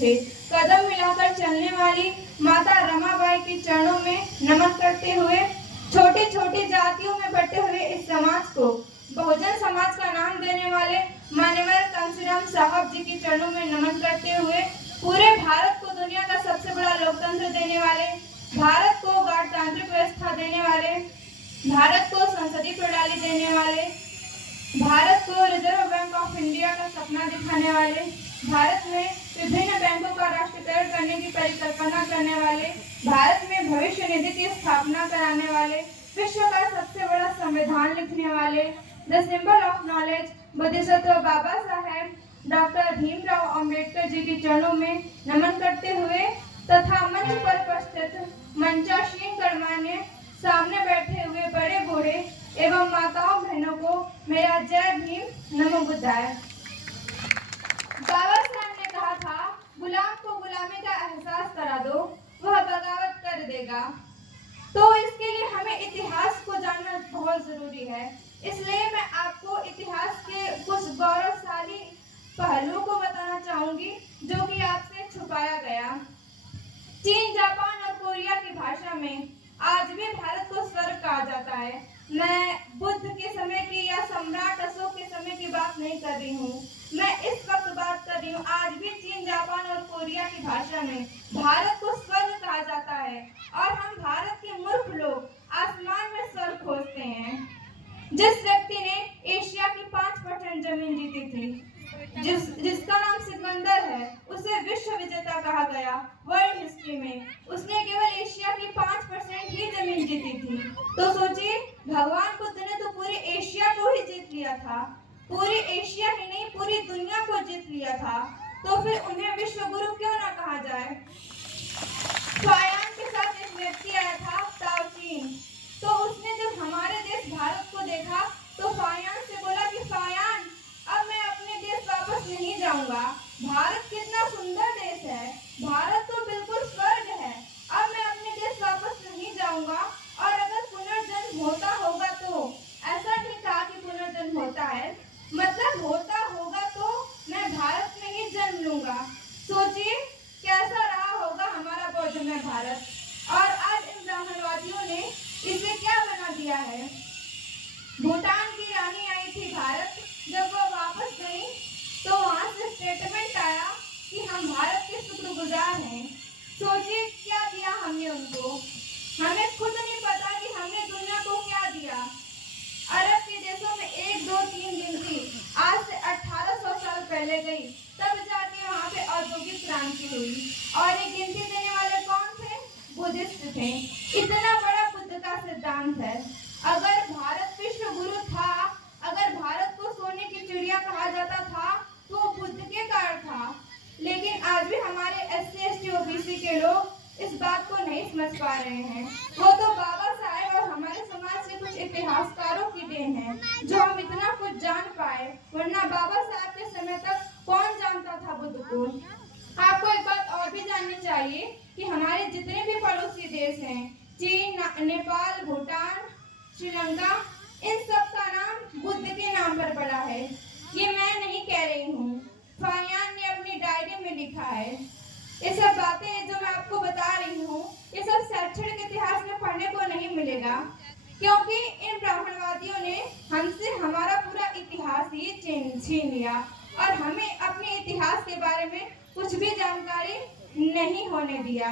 पीछे कदम मिलाकर चलने वाली माता रमाबाई के चरणों में नमन करते हुए छोटी छोटी जातियों में बटे हुए इस समाज को बहुजन समाज का नाम देने वाले मान्यवर कांशीराम साहब जी के चरणों में नमन करते हुए पूरे भारत को दुनिया का सबसे बड़ा लोकतंत्र देने वाले, भारत को गणतांत्रिक व्यवस्था देने वाले, भारत को संसदीय प्रणाली देने वाले, भारत को रिजर्व बैंक ऑफ इंडिया का सपना दिखाने वाले, भारत में विभिन्न बैंकों का राष्ट्रीयकरण करने की परिकल्पना करने वाले, भारत में भविष्य निधि की स्थापना कराने वाले, विश्व का सबसे बड़ा संविधान लिखने वाले, the symbol of knowledge Bodhisattva Baba Saheb doctor Bhimrao Ambedkar ji के चरणों में नमन करते हुए तथा मंच पर उपस्थित मंचासीन गणमान्य सामने बैठे हुए बड़े बूढ़े एवं माताओं बहनों को मेरा जय भीम नमो बुद्धाय। बाबा साहब ने कहा था, गुलाम को गुलामी का एहसास करा दो, वह बगावत कर देगा। तो इसके लिए हमें इतिहास को जानना बहुत जरूरी है। इसलिए मैं आपको इतिहास के कुछ गौरवशाली पहलुओं को बताना चाहूंगी जो कि आपसे छुपाया गया। चीन, जापान और कोरिया की भाषा में आज भी भारत को स्वर्ग कहा जाता है। मैं बुद्ध के समय की या सम्राट अशोक के समय की बात नहीं कर रही हूँ, मैं इस वक्त बात कर रही हूँ। आज भी चीन, जापान और कोरिया की भाषा में भारत को स्वर्ग कहा जाता है और हम भारत के मूर्ख लोग आसमान में स्वर्ग खोजते हैं। जिस व्यक्ति ने एशिया की 5% जमीन जीती थी, जिसका नाम सिकंदर है, उसे विश्व विजेता कहा गया वर्ल्ड हिस्ट्री में। उसने केवल एशिया की 5% ही जमीन जीती थी। तो सोचिए, भगवान बुद्ध ने तो पूरे एशिया को ही जीत लिया था, पूरी एशिया ही नहीं पूरी दुनिया को जीत लिया था। तो फिर उन्हें विश्व गुरु क्यों ना कहा जाए। फायान के साथ एक व्यक्ति आया था, ताओ चीन। तो उसने जब हमारे देश भारत को देखा तो फायान से बोला कि फायान, अब मैं अपने देश वापस नहीं जाऊंगा। भारत कितना सुंदर देश है, भारत तो बिल्कुल स्वर्ग है। अब मैं अपने देश वापस नहीं जाऊंगा और अगर पुनर्जन्म होता होगा तो, ऐसा नहीं कहा कि पुनर्जन्म होता है, मतलब होता होगा तो मैं भारत में ही जन्म लूंगा। सोचिए कैसा रहा होगा हमारा बहुजन्म भारत। और आज इन ब्राह्मणवादियों ने इसे क्या बना दिया है। भूटान की रानी आई थी भारत, जब वो वापस गई तो वहां से स्टेटमेंट आया कि हम भारत के शुक्रगुजार हैं। सोचिए क्या दिया हमने उनको, हमें खुद नहीं पता कि हमने दुनिया को क्या दिया। अरब के देशों में 1, 2, 3 गिनती आज से 1800 साल पहले गई, तब जाके वहाँ पे औद्योगिक क्रांति हुई। और ये गिनती देने वाले कौन थे? बुद्धिस्ट थे। इतना बड़ा बुद्ध का सिद्धांत है। अगर भारत विश्व गुरु था, अगर भारत को सोने की चिड़िया कहा जाता था तो बुद्ध के कारण था। लेकिन आज भी हमारे SC, ST, OBC के लोग इस बात को नहीं समझ पा रहे हैं। वो तो बाबा साहेब और हमारे समाज के कुछ इतिहासकारों की देन है जो हम इतना कुछ जान पाए, वरना बाबा साहब के समय तक कौन जानता था बुद्ध को। आपको एक बात और भी जाननी चाहिए कि हमारे जितने भी पड़ोसी देश हैं, चीन, नेपाल, भूटान, श्रीलंका, इन सब का नाम बुद्ध के नाम पर पड़ा है। ये मैं नहीं कह रही हूँ, फायान ने अपनी डायरी में लिखा है। ये सब बातें जो मैं आपको बता रही हूँ, ये सब शैक्षणिक इतिहास में पढ़ने को नहीं मिलेगा, क्योंकि इन ब्राह्मणवादियों ने हमसे हमारा पूरा इतिहास ही छीन लिया और हमें अपने इतिहास के बारे में कुछ भी जानकारी नहीं होने दिया।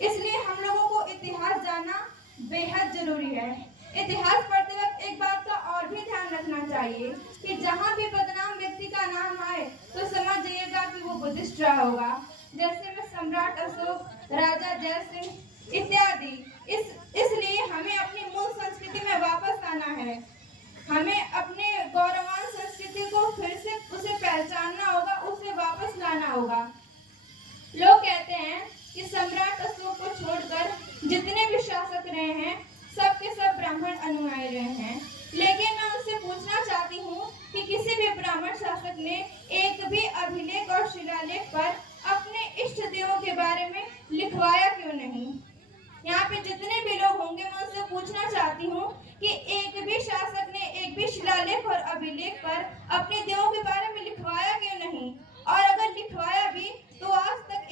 इसलिए हम लोगों को इतिहास जानना बेहद जरूरी है। इतिहास पढ़ते वक्त एक बात का और भी ध्यान रखना चाहिए कि जहाँ भी बदनाम व्यक्ति का नाम आए तो समझ जाइएगा कि वो बुद्धिस्ट रहा होगा। जैसे में सम्राट अशोक, राजा जय सिंह इत्यादि। इसलिए हमें अपनी मूल संस्कृति में वापस आना है। हमें अपने गौरवान संस्कृति को फिर से उसे पहचानना होगा, उसे वापस लाना होगा। लोग कहते हैं कि सम्राट अशोक को छोड़कर जितने भी शासक रहे हैं सब के सब ब्राह्मण अनुयायी रहे हैं। लेकिन मैं उनसे पूछना चाहती हूँ कि किसी भी ब्राह्मण शासक ने एक भी अभिलेख और शिलालेख पर अपने इष्ट देवों के बारे में लिखवाया क्यों नहीं। यहाँ पे जितने भी लोग होंगे मैं उनसे पूछना चाहती हूँ कि एक भी शासक ने एक भी शिलालेख और अभिलेख पर अपने देवों के बारे में लिखवाया क्यों नहीं। और अगर लिखवाया भी तो आज तक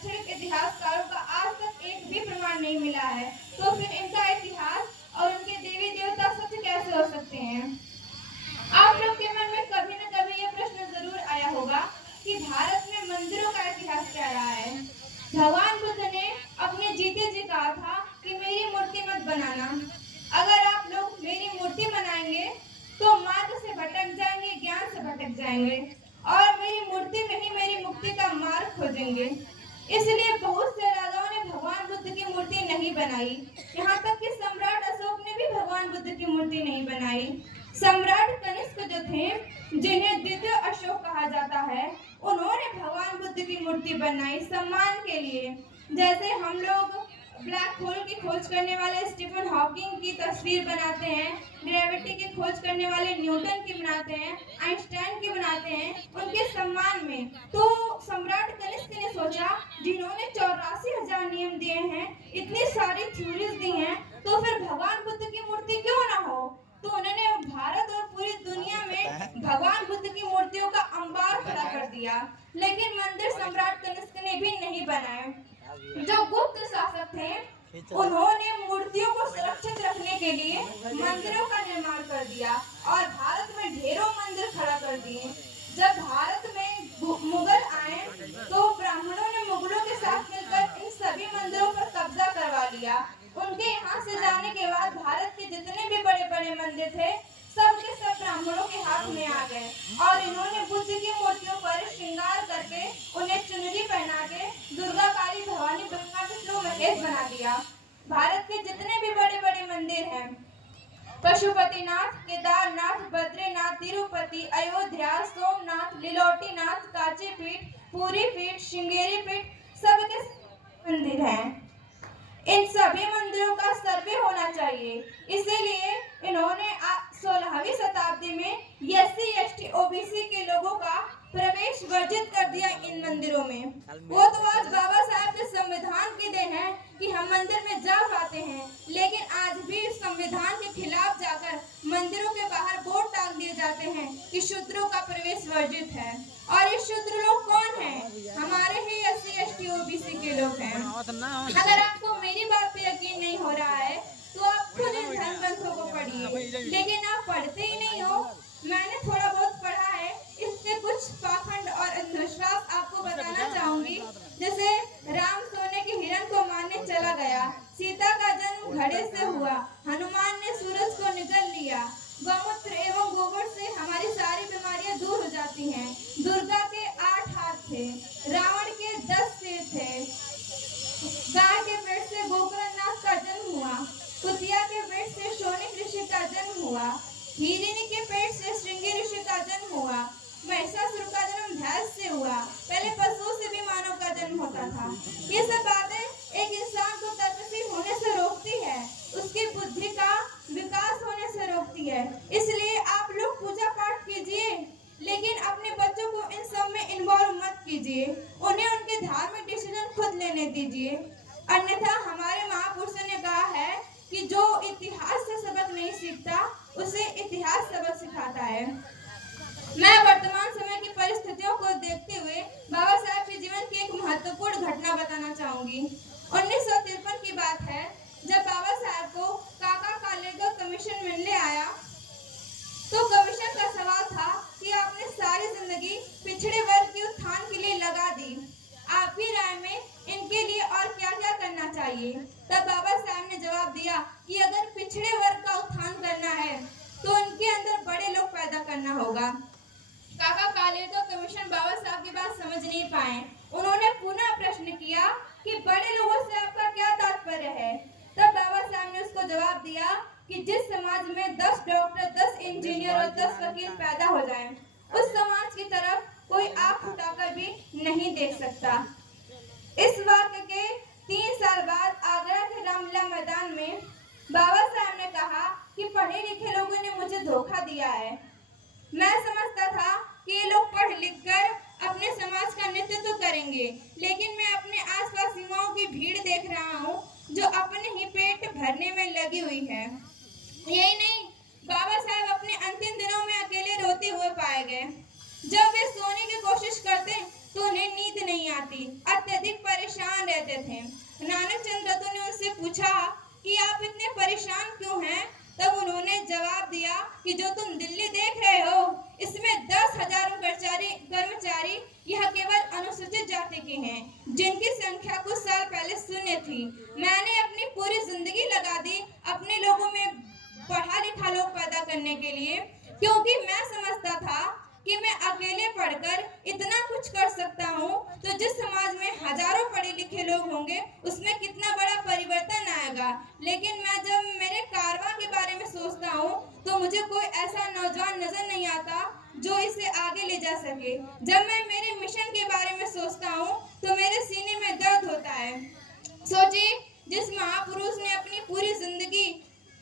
शैक्षणिक इतिहासकारों का आज तक एक भी प्रमाण नहीं मिला है, तो फिर इनका इतिहास और उनके देवी देवता सच कैसे हो सकते हैं? आप लोग के मन में कभी न कभी यह प्रश्न जरूर आया होगा कि भारत में मंदिरों का इतिहास क्या रहा है। भगवान बुद्ध ने अपने जीते जी कहा था कि मेरी मूर्ति मत बनाना। अगर आप लोग मेरी मूर्ति बनाएंगे तो मार्ग से भटक जाएंगे, ज्ञान से भटक जाएंगे और मेरी मूर्ति में ही मेरी मुक्ति का मार्ग खोजेंगे। इसलिए बहुत से राजाओं ने भगवान बुद्ध की मूर्ति नहीं बनाई। यहाँ तक कि सम्राट अशोक ने भी भगवान बुद्ध की मूर्ति नहीं बनाई। सम्राट कनिष्क जो थे, जिन्हें द्वितीय अशोक कहा जाता है, उन्होंने भगवान बुद्ध की मूर्ति बनाई सम्मान के लिए। जैसे हम लोग ब्लैक होल की खोज करने वाले स्टीफन हॉकिंग की तस्वीर बनाते हैं, ग्रेविटी की खोज करने वाले न्यूटन की बनाते हैं, आइंस्टाइन की बनाते हैं, उनके सम्मान में। तो सम्राट कनिष्क ने सोचा, जिन्होंने 84,000 नियम दिए हैं, इतनी सारी थ्योरीज दी हैं, तो फिर भगवान बुद्ध की मूर्ति क्यों ना हो। तो उन्होंने भारत और पूरी दुनिया में भगवान बुद्ध की मूर्तियों का अंबार खड़ा कर दिया। लेकिन मंदिर सम्राट कनिष्क ने भी नहीं बनाए। जो गुप्त शासक थे, उन्होंने मूर्तियों को सुरक्षित रखने के लिए मंदिरों का निर्माण कर दिया और भारत में ढेरों मंदिर खड़ा कर दिए। जब भारत में मुगल आए तो ब्राह्मणों ने मुगलों के साथ मिलकर इन सभी मंदिरों पर कब्जा करवा लिया। उनके यहाँ से जाने के बाद भारत के जितने भी बड़े बड़े मंदिर थे, सब के सब ब्राह्मणों के हाथ में आ गए और इन्होंने बुद्ध की मूर्तियों पर श्रृंगार करके, उन्हें चुनरी पहना के दुर्गा, काली, भवानी, गंगा, विष्णु, महेश बना दिया। भारत के जितने भी बड़े बड़े मंदिर हैं, पशुपतिनाथ, केदारनाथ, बद्रीनाथ, तिरुपति, अयोध्या, सोमनाथ, लिलोटीनाथ, काची पीठ, पूरी पीठ, श्रृंगेरी पीठ, सबके मंदिर हैं। इन सभी मंदिरों का सर्वे होना चाहिए। इसीलिए इन्होंने 16वीं शताब्दी में SC, ST, OBC के लोगों का प्रवेश वर्जित कर दिया इन मंदिरों में। वो तो आज बाबा साहब के संविधान की देन है कि हम मंदिर में जा पाते हैं, लेकिन आज भी संविधान के खिलाफ जाकर मंदिरों के बाहर बोर्ड टांग दिए जाते हैं कि शूद्रों का प्रवेश वर्जित है। और ये शूद्र लोग कौन हैं? हमारे ही SC, ST, OBC के लोग हैं। अगर आपको मेरी बात पे यकीन नहीं हो रहा है तो आप खुद इन धर्म ग्रंथों को पढ़िए, लेकिन आप पढ़ते ही नहीं हो। मैंने थोड़ा बहुत पढ़ा है, इसके कुछ पाखंड और अंधविश्वास आपको बताना चाहूंगी। जैसे राम सोने के हिरण को मारने चला गया, सीता का जन्म घड़े से हुआ, हनुमान ने सूरज को निगल लिया, गौमूत्र एवं गोबर से हमारी सारी बीमारियां दूर हो जाती हैं, दुर्गा के 8 हाथ थे, रावण के 10 सिर थे, गाय के पेट से गोकर्णनाथ का जन्म हुआ, कुतिया के पेट से शौनक ऋषि का जन्म हुआ, हिरणी के पेट से श्रृंगी ऋषि का जन्म हुआ, महिषासुर का जन्म भैंस से हुआ। पहले पशु से भी मानव का जन्म होता था। ये सब बातें एक इंसान को तर्कशील होने से रोकती है, उसकी बुद्धि का विकास होने से रोकती है। इसलिए आप लोग पूजा पाठ कीजिए, लेकिन अपने बच्चों को इन सब में इन्वॉल्व मत कीजिए। उन्हें उनके धार्मिक डिसीजन खुद लेने दीजिए। अन्यथा हमारे महापुरुषों ने कहा है कि जो इतिहास से सबक नहीं सीखता, उसे इतिहास सबक सिखाता है। मैं वर्तमान समय की परिस्थितियों को देखते हुए बाबा साहब के जीवन की एक महत्वपूर्ण घटना बताना चाहूंगी। 1953 की बात है, जब बाबा साहब को काका कालेकर कमीशन मिलने आया, तो कमीशन का सवाल था कि आपने सारी जिंदगी पिछड़े वर्ग के उत्थान के लिए लगा दी, आपकी राय में इनके लिए और क्या क्या करना चाहिए। तब बाबा साहब ने जवाब दिया कि अगर पिछड़े वर्ग का उत्थान करना है तो उनके अंदर बड़े लोग पैदा करना होगा। काका कालेकर कमीशन बाबा साहब की बात समझ नहीं पाए। उन्होंने पुनः प्रश्न किया कि बड़े लोगों से आपका क्या तात्पर्य है। तब बाबा साहब ने उसको जवाब दिया कि जिस समाज में 10 डॉक्टर, 10 इंजीनियर और 10 वकील पैदा हो जाएं, उस समाज की तरफ कोई आंख उठाकर भी नहीं देख सकता। इस वाक्य के 3 साल बाद आगरा के रामलीला मैदान में बाबा साहब ने कहा कि पढ़े लिखे लोगों ने मुझे धोखा दिया है। मैं समझता था कि ये लोग पढ़ लिख कर अपने समाज का नेतृत्व करेंगे, लेकिन मैं अपने आसपास युवाओं की भीड़ देख रहा हूँ जो अपने ही पेट भरने में लगी हुई है। यही नहीं, बाबा साहब अपने अंतिम दिनों में अकेले रोते हुए पाए गए। जब वे सोने की कोशिश करते तो उन्हें नींद नहीं आती, अत्यधिक परेशान रहते थे। नानक चंद रतो ने उनसे पूछा कि आप इतने परेशान क्यों हैं? तब उन्होंने जवाब दिया कि जो तुम दिल्ली देख रहे हो, इसमें 10,000 कर्मचारी यह केवल अनुसूचित जाति के हैं, जिनकी संख्या कुछ साल पहले शून्य थी। मैंने अपनी पूरी जिंदगी लगा दी अपने लोगों में पढ़ा लिखा लोग पैदा करने के लिए, क्योंकि मैं समझता था कि मैं अकेले पढ़कर इतना कुछ कर सकता हूँ, तो जिस समाज में हजारों पढ़े लिखे लोग होंगे उसमें कितना बड़ा परिवर्तन आएगा। लेकिन मैं जब मेरे कारवां के बारे में सोचता हूँ तो मुझे कोई ऐसा नौजवान नजर नहीं आता जो इसे आगे ले जा सके। जब मैं मेरे मिशन के बारे में सोचता हूँ तो मेरे सीने में दर्द होता है। सोचिए, जिस महापुरुष ने अपनी पूरी जिंदगी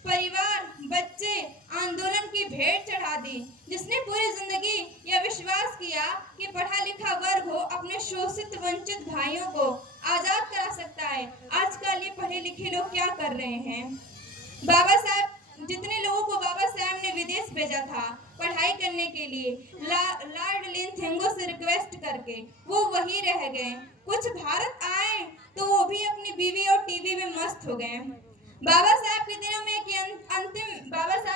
परिवार, बच्चे, आंदोलन की भेंट चढ़ा दी, जिसने पूरी जिंदगी यह विश्वास किया कि पढ़ा लिखा वर्ग हो अपने शोषित वंचित भाइयों को आजाद करा सकता है, आजकल ये पढ़े लिखे लोग क्या कर रहे हैं? बाबा साहब, जितने लोगों को बाबा साहब ने विदेश भेजा था पढ़ाई करने के लिए, लॉर्ड लिनथेंगो से रिक्वेस्ट करके, वो वही रह गए। कुछ भारत आए तो वो भी अपनी बीवी और टीवी में मस्त हो गए। बाबा साहब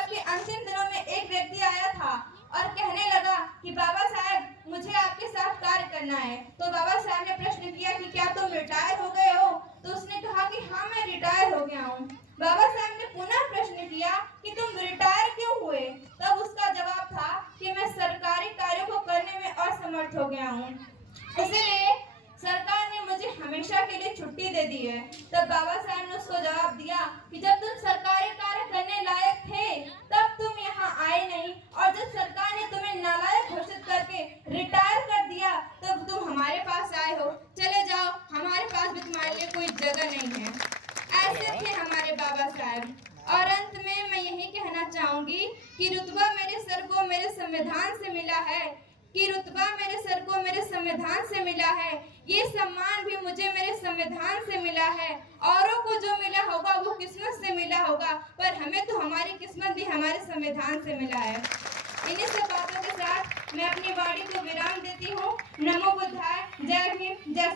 के अंतिम दिनों में एक व्यक्ति आया था और कहने लगा कि बाबा साहब, मुझे आपके साथ कार्य करना है। तो बाबा साहब ने प्रश्न किया कि क्या तुम रिटायर हो गए हो? तो उसने कहा कि हाँ, मैं रिटायर हो गया हूँ। बाबा साहब ने पुनः प्रश्न किया कि तुम रिटायर क्यों हुए? तब उसका जवाब था कि मैं सरकारी कार्यों को करने में असमर्थ हो गया हूँ, इसलिए सरकार ने मुझे हमेशा के लिए छुट्टी दे दी है। तब बाबा साहब ने उसको जवाब दिया कि जब तुम सरकारी कार्य करने लायक थे तब तुम यहाँ आए नहीं, और जब सरकार ने तुम्हें नालायक घोषित करके रिटायर कर दिया तब तुम हमारे पास आए हो। चले जाओ, हमारे पास भी तुम्हारे लिए कोई जगह नहीं है। ऐसे थे हमारे बाबा साहब। और अंत में मैं यही कहना चाहूंगी कि रुतबा मेरे सर को मेरे संविधान से मिला है, ये सम्मान भी मुझे मेरे संविधान से मिला है। औरों को जो मिला होगा वो किस्मत से मिला होगा, पर हमें तो हमारी किस्मत भी हमारे संविधान से मिला है। इन्हीं सब बातों के साथ मैं अपनी वाणी को विराम देती हूँ। नमो बुद्धाय। जय भीम, जय